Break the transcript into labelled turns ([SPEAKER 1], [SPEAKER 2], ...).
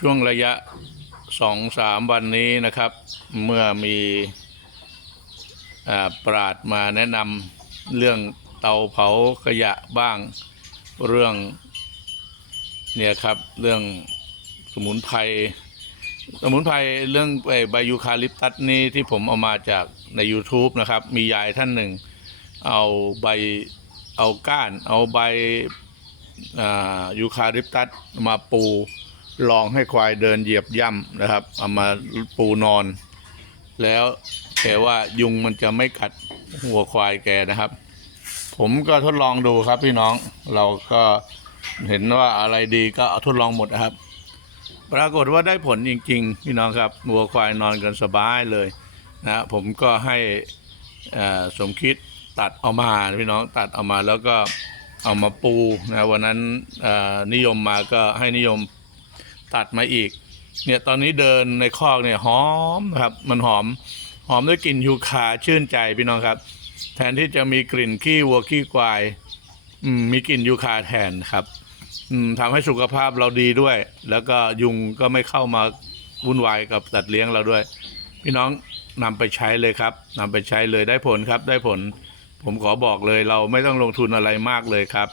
[SPEAKER 1] ช่วงระยะสองสามวันนี้นะครับ เมื่อมีอปราดมาแนะนำเรื่องเตาเผาขยะบ้างเรื่องเนี่ยครับเรื่องสมุนไพรสมุนไพรเรื่องใบยูคาลิปตัสนี่ที่ผมเอามาจากใน YouTube นะครับ มียายท่านหนึ่ง เอาใบเอาก้าน เอาใบอ่ายูคาลิปตัสมาปู ลองให้ควายเดินเหยียบย่ำนะครับ เอามาปูนอน แล้วแต่ว่ายุงมันจะไม่กัดหัวควายแกนะครับ ผมก็ทดลองดูครับพี่น้องเราก็เห็นว่าอะไรดีก็เอาทดลองหมดนะครับ ปรากฏว่าได้ผลจริง ๆ พี่น้องครับวัวควายนอนกันสบายเลยนะผมก็ให้สมคิดตัดเอามาพี่น้องตัดเอามาแล้วก็เอามาปูนะวันนั้นนิยมมาก็ให้นิยม ตัดมาอีก เนี่ยตอนนี้เดินในคอกเนี่ยหอมครับ มันหอมหอมด้วยกลิ่นยูคาชื่นใจพี่น้องครับ แทนที่จะมีกลิ่นขี้วัวขี้ควายอืมมีกลิ่นยูคาแทนครับอืมทำให้สุขภาพเราดีด้วย แล้วก็ยุงก็ไม่เข้ามาวุ่นวายกับสัตว์เลี้ยงเราด้วย พี่น้องนำไปใช้เลยครับนำไปใช้เลยได้ผลครับ ได้ผล ผมขอบอกเลยเราไม่ต้องลงทุนอะไรมากเลยครับ